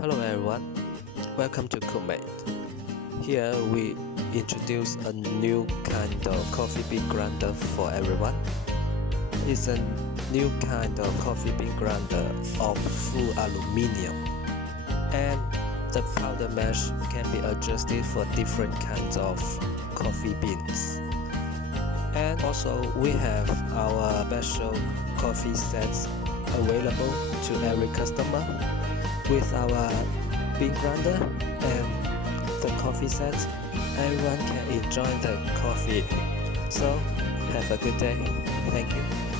Hello everyone, welcome to Cookmate. Here we introduce a new kind of coffee bean grinder for everyone. It's a new kind of coffee bean grinder of full aluminium, and the powder mesh can be adjusted for different kinds of coffee beans. And also we have our special coffee sets available to every customer with our bean grinder and the coffee set. Everyone can enjoy the coffee. So have a good day. Thank you.